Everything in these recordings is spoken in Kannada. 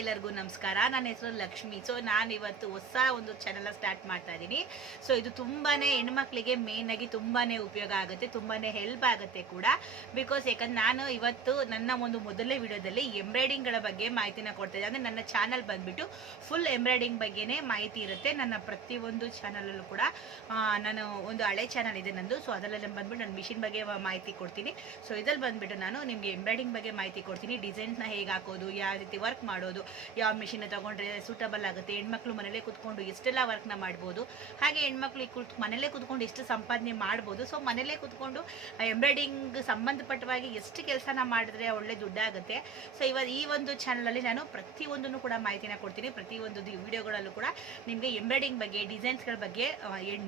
ಎಲ್ಲರಿಗೂ ನಮಸ್ಕಾರ. ನನ್ನ ಹೆಸರು ಲಕ್ಷ್ಮಿ. ಸೊ ನಾನು ಇವತ್ತು ಹೊಸ ಒಂದು ಚಾನೆಲ್ ಸ್ಟಾರ್ಟ್ ಮಾಡ್ತಾ ಇದ್ದೀನಿ. ಸೊ ಇದು ತುಂಬಾನೇ ಹೆಣ್ಮಕ್ಳಿಗೆ ಮೇನ್ ಆಗಿ ತುಂಬಾನೇ ಉಪಯೋಗ ಆಗುತ್ತೆ, ತುಂಬಾನೇ ಹೆಲ್ಪ್ ಆಗುತ್ತೆ ಕೂಡ. ಬಿಕಾಸ್ ಯಾಕಂದ್ರೆ ನಾನು ಇವತ್ತು ನನ್ನ ಒಂದು ಮೊದಲನೇ ವಿಡಿಯೋದಲ್ಲಿ ಎಂಬ್ರಾಯ್ಡಿಂಗ್ಗಳ ಬಗ್ಗೆ ಮಾಹಿತಿನ ಕೊಡ್ತಾ ಇದ್ದೆ. ಅಂದರೆ ನನ್ನ ಚಾನಲ್ ಬಂದ್ಬಿಟ್ಟು ಫುಲ್ ಎಂಬ್ರಾಯ್ಡಿಂಗ್ ಬಗ್ಗೆನೇ ಮಾಹಿತಿ ಇರುತ್ತೆ. ನನ್ನ ಪ್ರತಿಯೊಂದು ಚಾನಲಲ್ಲೂ ಕೂಡ ನಾನು ಒಂದು ಹಳೆ ಚಾನಲ್ ಇದೆ ನಂದು. ಸೊ ಅದರಲ್ಲಿ ಬಂದ್ಬಿಟ್ಟು ನಾನು ಮಿಷಿನ್ ಬಗ್ಗೆ ಮಾಹಿತಿ ಕೊಡ್ತೀನಿ. ಸೊ ಇದ್ರಲ್ಲಿ ಬಂದ್ಬಿಟ್ಟು ನಾನು ನಿಮಗೆ ಎಂಬ್ರಾಯ್ಡಿಂಗ್ ಬಗ್ಗೆ ಮಾಹಿತಿ ಕೊಡ್ತೀನಿ. ಡಿಸೈನ್ಸ್ನ ಹೇಗೆ ಹಾಕೋದು, ಯಾವ ರೀತಿ ವರ್ಕ್ ಮಾಡೋದು, ಯಾವ ಮಿಷಿನ್ ತಗೊಂಡ್ರೆ ಸೂಟಬಲ್ ಆಗುತ್ತೆ, ಹೆಣ್ಮಕ್ಳು ಮನೇಲೇ ಕೂತ್ಕೊಂಡು ಎಷ್ಟೆಲ್ಲ ವರ್ಕ್ನ ಮಾಡ್ಬೋದು, ಹಾಗೆ ಹೆಣ್ಮಕ್ಳು ಮನೇಲೇ ಕೂತ್ಕೊಂಡು ಎಷ್ಟು ಸಂಪಾದನೆ ಮಾಡ್ಬೋದು. ಸೊ ಮನೇಲೇ ಕೂತ್ಕೊಂಡು ಎಂಬ್ರಾಯ್ಡಿಂಗ್ ಸಂಬಂಧಪಟ್ಟವಾಗಿ ಎಷ್ಟು ಕೆಲಸನ ಮಾಡಿದ್ರೆ ಒಳ್ಳೆ ದುಡ್ಡಾಗುತ್ತೆ. ಸೊ ಈ ಒಂದು ಚಾನಲಲ್ಲಿ ನಾನು ಪ್ರತಿಯೊಂದನ್ನು ಕೂಡ ಮಾಹಿತಿನ ಕೊಡ್ತೀನಿ. ಪ್ರತಿಯೊಂದು ವಿಡಿಯೋಗಳಲ್ಲೂ ಕೂಡ ನಿಮಗೆ ಎಂಬ್ರಾಯ್ಡಿಂಗ್ ಬಗ್ಗೆ, ಡಿಸೈನ್ಸ್ಗಳ ಬಗ್ಗೆ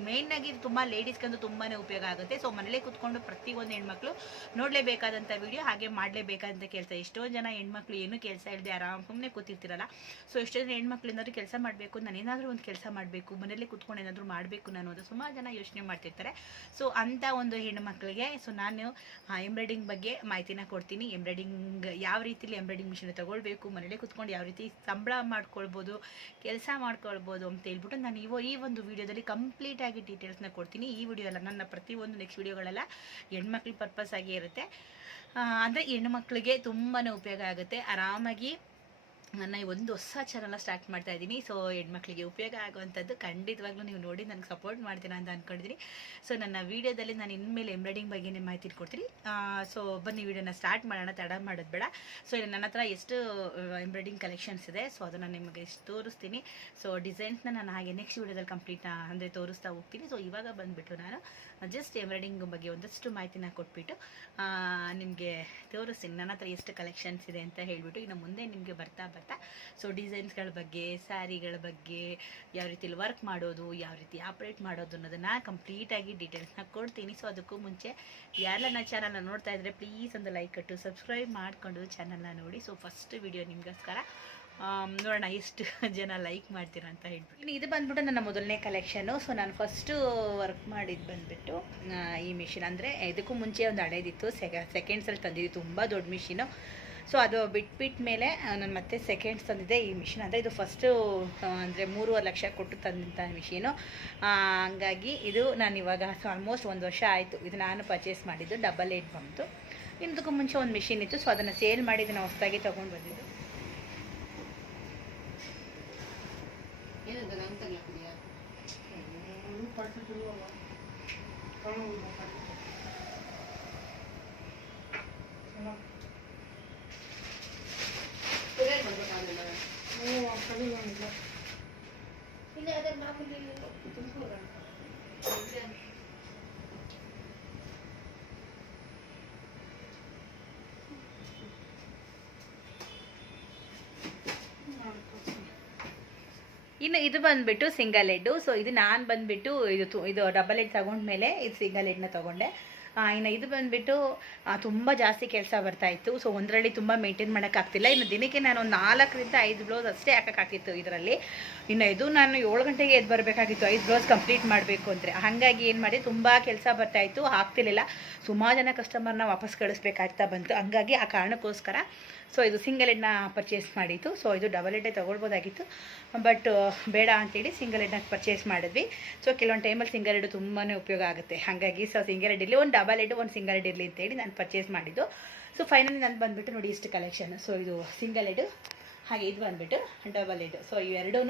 ಮೇನ್ ಆಗಿ ತುಂಬ ಲೇಡೀಸ್ಗಂತೂ ತುಂಬಾ ಉಪಯೋಗ ಆಗುತ್ತೆ. ಸೊ ಮನೇಲೇ ಕೂತ್ಕೊಂಡು ಪ್ರತಿಯೊಂದು ಹೆಣ್ಮಕ್ಳು ನೋಡಲೇಬೇಕಾದಂಥ ವಿಡಿಯೋ, ಹಾಗೆ ಮಾಡಲೇಬೇಕಾದಂಥ ಕೆಲಸ. ಎಷ್ಟೊಂದು ಜನ ಹೆಣ್ಮಕ್ಳು ಏನು ಕೆಲಸ ಇಲ್ಲದೆ ಆರಾಮ್ ಸುಮ್ಮನೆ ಕೂತಿರ್ತಿರಲ್ಲ. ಸೊ ಎಷ್ಟೊಂದು ಹೆಣ್ಮಕ್ಳು ಏನಾದರೂ ಕೆಲಸ ಮಾಡಬೇಕು, ನಾನು ಏನಾದರೂ ಒಂದು ಕೆಲಸ ಮಾಡಬೇಕು, ಮನೇಲಿ ಕೂತ್ಕೊಂಡು ಏನಾದರೂ ಮಾಡಬೇಕು ನಾನು ಅಂತ ಸುಮಾರು ಜನ ಯೋಚನೆ ಮಾಡ್ತಿರ್ತಾರೆ. ಸೊ ಅಂಥ ಒಂದು ಹೆಣ್ಮಕ್ಳಿಗೆ ಸೊ ನಾನು ಎಂಬ್ರಾಯ್ಡಿಂಗ್ ಬಗ್ಗೆ ಮಾಹಿತಿನ ಕೊಡ್ತೀನಿ. ಎಂಬ್ರಾಯ್ಡಿಂಗ್ ಯಾವ ರೀತಿಲಿ ಎಂಬ್ರಾಯ್ಡಿಂಗ್ ಮಿಷಿನ್ ತಗೊಳ್ಬೇಕು, ಮನೇಲಿ ಕೂತ್ಕೊಂಡು ಯಾವ ರೀತಿ ಸಂಬಳ ಮಾಡ್ಕೊಳ್ಬೋದು, ಕೆಲಸ ಮಾಡ್ಕೊಳ್ಬೋದು ಅಂತ ಹೇಳ್ಬಿಟ್ಟು ನಾನು ಈ ಒಂದು ವಿಡಿಯೋದಲ್ಲಿ ಕಂಪ್ಲೀಟಾಗಿ ಡೀಟೇಲ್ಸ್ನ ಕೊಡ್ತೀನಿ. ಈ ವಿಡಿಯೋ ಎಲ್ಲ ನನ್ನ ಪ್ರತಿಯೊಂದು ನೆಕ್ಸ್ಟ್ ವಿಡಿಯೋಗಳೆಲ್ಲ ಹೆಣ್ಮಕ್ಳ ಪರ್ಪಸ್ ಆಗಿ ಇರುತ್ತೆ. ಅಂದರೆ ಹೆಣ್ಮಕ್ಳಿಗೆ ತುಂಬಾ ಉಪಯೋಗ ಆಗುತ್ತೆ. ಆರಾಮಾಗಿ ನನ್ನ ಒಂದು ಹೊಸ ಚಾನಲ್ನ ಸ್ಟಾರ್ಟ್ ಮಾಡ್ತಾ ಇದ್ದೀನಿ. ಸೊ ಹೆಣ್ಮಕ್ಳಿಗೆ ಉಪಯೋಗ ಆಗುವಂಥದ್ದು ಖಂಡಿತವಾಗ್ಲೂ ನೀವು ನೋಡಿ ನನಗೆ ಸಪೋರ್ಟ್ ಮಾಡ್ತೀರಾ ಅಂತ ಅಂದ್ಕೊಂಡಿದ್ದೀನಿ. ಸೊ ನನ್ನ ವೀಡಿಯೋದಲ್ಲಿ ನಾನು ಇನ್ಮೇಲೆ ಎಂಬ್ರಾಯ್ಡಿಂಗ್ ಬಗ್ಗೆನೇ ಮಾಹಿತಿ ಕೊಡ್ತೀನಿ. ಸೊ ಬನ್ನಿ ವಿಡಿಯೋನ ಸ್ಟಾರ್ಟ್ ಮಾಡೋಣ, ತಡ ಮಾಡೋದು ಬೇಡ. ಸೊ ನನ್ನ ಹತ್ರ ಎಷ್ಟು ಎಂಬ್ರಾಯ್ಡಿಂಗ್ ಕಲೆಕ್ಷನ್ಸ್ ಇದೆ, ಸೊ ಅದನ್ನು ನಿಮಗೆ ತೋರಿಸ್ತೀನಿ. ಸೊ ಡಿಸೈನ್ಸ್ನ ನಾನು ಹಾಗೆ ನೆಕ್ಸ್ಟ್ ವಿಡಿಯೋದಲ್ಲಿ ಕಂಪ್ಲೀಟ್ ಅಂದರೆ ತೋರಿಸ್ತಾ ಹೋಗ್ತೀನಿ. ಸೊ ಇವಾಗ ಬಂದುಬಿಟ್ಟು ನಾನು ಜಸ್ಟ್ ಎಂಬ್ರಾಯ್ಡಿಂಗ್ ಬಗ್ಗೆ ಒಂದಷ್ಟು ಮಾಹಿತಿನ ಕೊಟ್ಬಿಟ್ಟು ನಿಮಗೆ ತೋರಿಸ್ತೀನಿ ನನ್ನ ಹತ್ರ ಎಷ್ಟು ಕಲೆಕ್ಷನ್ಸ್ ಇದೆ ಅಂತ ಹೇಳಿಬಿಟ್ಟು. ಇನ್ನು ಮುಂದೆ ನಿಮಗೆ ಬರ್ತಾ ಸೊ ಡಿಸೈನ್ಸ್ಗಳ ಬಗ್ಗೆ, ಸ್ಯಾರಿಗಳ ಬಗ್ಗೆ, ಯಾವ ರೀತಿಯಲ್ಲಿ ವರ್ಕ್ ಮಾಡೋದು, ಯಾವ ರೀತಿ ಆಪ್ರೇಟ್ ಮಾಡೋದು ಅನ್ನೋದನ್ನು ಕಂಪ್ಲೀಟಾಗಿ ಡೀಟೇಲ್ಸ್ನ ಕೊಡ್ತೀನಿ. ಸೊ ಅದಕ್ಕೂ ಮುಂಚೆ ಯಾರೆಲ್ಲ ನನ್ನ ಚಾನಲ್ನ ನೋಡ್ತಾ ಇದ್ದರೆ ಪ್ಲೀಸ್ ಒಂದು ಲೈಕ್ ಕೊಟ್ಟು ಸಬ್ಸ್ಕ್ರೈಬ್ ಮಾಡಿಕೊಂಡು ಚಾನಲ್ನ ನೋಡಿ. ಸೊ ಫಸ್ಟ್ ವಿಡಿಯೋ ನಿಮಗೋಸ್ಕರ, ನೋಡೋಣ ಎಷ್ಟು ಜನ ಲೈಕ್ ಮಾಡ್ತೀರಾ ಅಂತ ಹೇಳ್ಬಿಟ್ಟು. ಇನ್ನು ಇದು ಬಂದ್ಬಿಟ್ಟು ನನ್ನ ಮೊದಲನೇ ಕಲೆಕ್ಷನು. ಸೊ ನಾನು ಫಸ್ಟು ವರ್ಕ್ ಮಾಡಿದ್ದು ಬಂದುಬಿಟ್ಟು ಈ ಮಿಷಿನ್. ಅಂದರೆ ಇದಕ್ಕೂ ಮುಂಚೆ ಒಂದು ಹಳೇದಿತ್ತು, ಸೆಕೆಂಡ್ಸಲ್ಲಿ ತಂದಿದ್ದು, ತುಂಬ ದೊಡ್ಡ ಮಿಷಿನು. ಸೊ ಅದು ಬಿಟ್ಬಿಟ್ಟ ಮೇಲೆ ನಾನು ಮತ್ತೆ ಸೆಕೆಂಡ್ಸ್ ತಂದಿದ್ದೆ ಈ ಮಿಷಿನ್. ಅಂದರೆ ಇದು ಫಸ್ಟು ಅಂದರೆ 3.5 ಲಕ್ಷ ಕೊಟ್ಟು ತಂದಂಥ ಮಿಷಿನು. ಹಂಗಾಗಿ ಇದು ನಾನು ಇವಾಗ ಆಲ್ಮೋಸ್ಟ್ 1 ವರ್ಷ ಆಯಿತು ಇದು ನಾನು ಪರ್ಚೇಸ್ ಮಾಡಿದ್ದು. 8 ಬಂತು. ಇದಕ್ಕೂ ಮುಂಚೆ ಒಂದು ಮಿಷಿನ್ ಇತ್ತು. ಸೊ ಅದನ್ನು ಸೇಲ್ ಮಾಡಿ ಇದನ್ನು ಹೊಸದಾಗಿ ತೊಗೊಂಡು ಬಂದಿದ್ದು. ಇನ್ನು ಇದು ಬಂದುಬಿಟ್ಟು ಸಿಂಗಲ್ ಹೆಡ್ಡು. ಸೊ ಇದು ನಾನು ಬಂದುಬಿಟ್ಟು ಇದು ಡಬಲ್ ಹೆಡ್ ತಗೊಂಡ್ಮೇಲೆ ಇದು ಸಿಂಗಲ್ ಹೆಡ್ನ ತೊಗೊಂಡೆ. ಇನ್ನು ಇದು ಬಂದುಬಿಟ್ಟು ತುಂಬ ಜಾಸ್ತಿ ಕೆಲಸ ಬರ್ತಾಯಿತ್ತು. ಸೊ ಒಂದರಲ್ಲಿ ತುಂಬ ಮೇಂಟೈನ್ ಮಾಡೋಕ್ಕಾಗ್ತಿಲ್ಲ. ಇನ್ನು ದಿನಕ್ಕೆ ನಾನು ಒಂದು 4 ರಿಂದ 5 ಬ್ಲೌಸ್ ಅಷ್ಟೇ ಹಾಕೋಕ್ಕಾಗ್ತಿತ್ತು ಇದರಲ್ಲಿ. ಇನ್ನು ಇದು ನಾನು 7 ಗಂಟೆಗೆ ಎದ್ದು ಬರಬೇಕಾಗಿತ್ತು 5 ಬ್ಲೌಸ್ ಕಂಪ್ಲೀಟ್ ಮಾಡಬೇಕು ಅಂದರೆ. ಹಾಗಾಗಿ ಏನು ಮಾಡಿ ತುಂಬ ಕೆಲಸ ಬರ್ತಾಯಿತ್ತು, ಆಗ್ತಿರ್ಲಿಲ್ಲ. ಸುಮಾರು ಜನ ಕಸ್ಟಮರ್ನ ವಾಪಸ್ ಕಳಿಸ್ಬೇಕಾಗ್ತಾ ಬಂತು. ಹಂಗಾಗಿ ಆ ಕಾರಣಕ್ಕೋಸ್ಕರ ಸೊ ಇದು ಸಿಂಗಲ್ ಹೆಡ್ನ ಪರ್ಚೇಸ್ ಮಾಡಿತ್ತು. ಸೊ ಇದು ಡಬಲ್ ಹೆಡ್ಡೇ ತೊಗೊಳ್ಬೋದಾಗಿತ್ತು, ಬಟ್ ಬೇಡ ಅಂತೇಳಿ ಸಿಂಗಲ್ ಹೆಡ್ನ ಪರ್ಚೇಸ್ ಮಾಡಿದ್ವಿ. ಸೊ ಕೆಲವೊಂದು ಟೈಮಲ್ಲಿ ಸಿಂಗಲ್ ಹೆಡ್ ತುಂಬಾ ಉಪಯೋಗ ಆಗುತ್ತೆ. ಹಾಗಾಗಿ ಸೊ ಸಿಂಗಲ್ ಹೆಡ್ ಇರಲಿ, ಒಂದು ಡಬಲ್ ಹೆಡ್, ಒಂದು ಸಿಂಗಲ್ ಹೆಡ್ ಇರಲಿ ಅಂತೇಳಿ ನಾನು ಪರ್ಚೇಸ್ ಮಾಡಿದ್ದು. ಸೊ ಫೈನಲಿ ನಾನು ಬಂದುಬಿಟ್ಟು ನೋಡಿ ಇಷ್ಟು ಕಲೆಕ್ಷನ್. ಸೊ ಇದು ಸಿಂಗಲ್ ಹೆಡ್, ಹಾಗೆ ಇದು ಬಂದುಬಿಟ್ಟು ಡಬಲ್ ಹೆಡ್. ಸೊ ಇವೆರಡೂ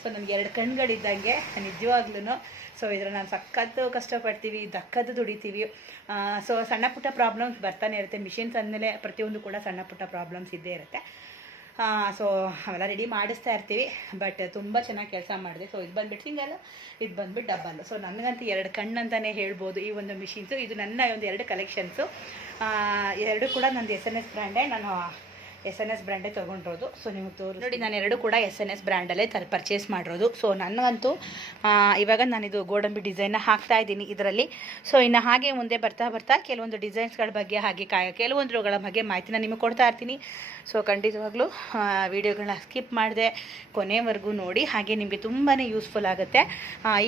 ಸೊ ನನಗೆ 2 ಕಣ್ಗಳಿದ್ದಂಗೆ ನಿಜವಾಗ್ಲೂ. ಸೊ ಇದ್ರ ನಾನು ಸಖತ್ತು ಕಷ್ಟಪಡ್ತೀವಿ, ದಕ್ಕದ್ದು ದುಡಿತೀವಿ. ಸೊ ಸಣ್ಣ ಪುಟ್ಟ ಪ್ರಾಬ್ಲಮ್ಸ್ ಬರ್ತಾನೆ ಇರುತ್ತೆ. ಮಿಷಿನ್ಸ್ ಅಂದಮೇಲೆ ಪ್ರತಿಯೊಂದು ಕೂಡ ಸಣ್ಣ ಪುಟ್ಟ ಪ್ರಾಬ್ಲಮ್ಸ್ ಇದ್ದೇ ಇರುತ್ತೆ. ಸೊ ಅವೆಲ್ಲ ರೆಡಿ ಮಾಡಿಸ್ತಾ ಇರ್ತೀವಿ, ಬಟ್ ತುಂಬ ಚೆನ್ನಾಗಿ ಕೆಲಸ ಮಾಡಿದೆ. ಸೊ ಇದು ಬಂದುಬಿಟ್ಟು ಸಿಂಗಲ್, ಇದು ಬಂದುಬಿಟ್ಟು ಡಬಲ್. ಸೊ ನನಗಂತೂ 2 ಕಣ್ಣು ಅಂತಲೇ ಹೇಳ್ಬೋದು ಈ ಒಂದು ಮಿಷಿನ್ಸು. ಇದು ನನ್ನ ಒಂದು 2 ಕಲೆಕ್ಷನ್ಸು. 2 ಕೂಡ ನಂದು SNS ಬ್ರ್ಯಾಂಡೇ, ನಾನು SNS ಬ್ರ್ಯಾಂಡೇ ತೊಗೊಂಡಿರೋದು. ಸೊ ನಿಮಗೆ ತೋರಿಸಿ ನೋಡಿ, ನಾನು 2 ಕೂಡ SNS ಬ್ರ್ಯಾಂಡಲ್ಲೇ ಪರ್ಚೇಸ್ ಮಾಡಿರೋದು. ಸೊ ನನಗಂತೂ ಇವಾಗ ನಾನಿದು ಗೋಡಂಬಿ ಡಿಸೈನ್ನ ಹಾಕ್ತಾ ಇದ್ದೀನಿ ಇದರಲ್ಲಿ. ಸೊ ಇನ್ನು ಹಾಗೆ ಮುಂದೆ ಬರ್ತಾ ಕೆಲವೊಂದು ಡಿಸೈನ್ಸ್ಗಳ ಬಗ್ಗೆ, ಹಾಗೆ ಕೆಲವೊಂದರುಗಳ ಬಗ್ಗೆ ಮಾಹಿತಿನ ನಿಮಗೆ ಕೊಡ್ತಾ ಇರ್ತೀನಿ. ಸೊ ಖಂಡಿತವಾಗ್ಲೂ ವಿಡಿಯೋಗಳನ್ನ ಸ್ಕಿಪ್ ಮಾಡಿದೆ ಕೊನೆವರೆಗೂ ನೋಡಿ, ಹಾಗೆ ನಿಮಗೆ ತುಂಬಾ ಯೂಸ್ಫುಲ್ ಆಗುತ್ತೆ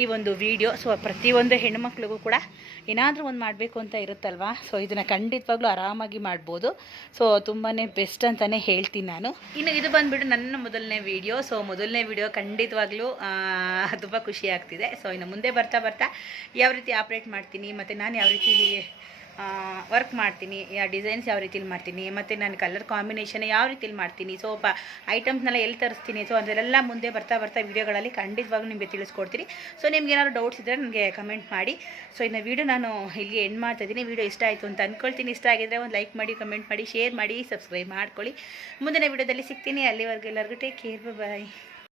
ಈ ಒಂದು ವಿಡಿಯೋ. ಸೊ ಪ್ರತಿಯೊಂದು ಹೆಣ್ಮಕ್ಳಿಗೂ ಕೂಡ ಏನಾದರೂ ಒಂದು ಮಾಡಬೇಕು ಅಂತ ಇರುತ್ತಲ್ವ. ಸೊ ಇದನ್ನು ಖಂಡಿತವಾಗ್ಲೂ ಆರಾಮಾಗಿ ಮಾಡ್ಬೋದು. ಸೊ ತುಂಬಾ ಬೆಸ್ಟ್ ಅಂತಲೇ ಅಂತಲೇ ಹೇಳ್ತೀನಿ ನಾನು. ಇನ್ನು ಇದು ಬಂದುಬಿಟ್ಟು ನನ್ನ ಮೊದಲನೇ ವೀಡಿಯೋ. ಸೊ ಮೊದಲನೇ ವೀಡಿಯೋ ಖಂಡಿತವಾಗ್ಲೂ ತುಂಬ ಖುಷಿ ಆಗ್ತಿದೆ. ಸೊ ಇನ್ನು ಮುಂದೆ ಬರ್ತಾ ಬರ್ತಾ ಯಾವ ರೀತಿ ಆಪ್ರೇಟ್ ಮಾಡ್ತೀನಿ, ಮತ್ತು ನಾನು ಯಾವ ರೀತಿ ವರ್ಕ್ ಮಾಡ್ತೀನಿ, ಡಿಸೈನ್ಸ್ ಯಾವ ರೀತಿಲಿ ಮಾಡ್ತೀನಿ, ಮತ್ತು ನಾನು ಕಲರ್ ಕಾಂಬಿನೇಷನ್ ಯಾವ ರೀತಿಲಿ ಮಾಡ್ತೀನಿ, ಸೊ ಐಟಮ್ಸ್ನೆಲ್ಲ ಎಲ್ಲಿ ತರಿಸ್ತೀನಿ, ಸೊ ಅದೆಲ್ಲ ಮುಂದೆ ಬರ್ತಾ ವೀಡಿಯೋಗಳಲ್ಲಿ ಖಂಡಿತವಾಗ್ಲೂ ನಿಮಗೆ ತಿಳಿಸ್ಕೊಡ್ತೀನಿ. ಸೊ ನಿಮ್ಗೆ ಏನಾದ್ರು ಡೌಟ್ಸ್ ಇದ್ದರೆ ನನಗೆ ಕಮೆಂಟ್ ಮಾಡಿ. ಸೊ ಇನ್ನು ವೀಡಿಯೋ ನಾನು ಇಲ್ಲಿಗೆ ಎಂಡ್ ಮಾಡ್ತಾಯಿದ್ದೀನಿ. ವೀಡಿಯೋ ಇಷ್ಟ ಆಯಿತು ಅಂತ ಅಂದ್ಕೊಳ್ತೀನಿ. ಇಷ್ಟ ಆಗಿದ್ದರೆ ಒಂದು ಲೈಕ್ ಮಾಡಿ, ಕಮೆಂಟ್ ಮಾಡಿ, ಶೇರ್ ಮಾಡಿ, ಸಬ್ಸ್ಕ್ರೈಬ್ ಮಾಡ್ಕೊಳ್ಳಿ. ಮುಂದಿನ ವೀಡಿಯೋದಲ್ಲಿ ಸಿಗ್ತೀನಿ. ಅಲ್ಲಿವರೆಗೂ ಎಲ್ಲರಿಗೂ ಟೇಕ್ ಕೇರ್, ಬಾಯ್.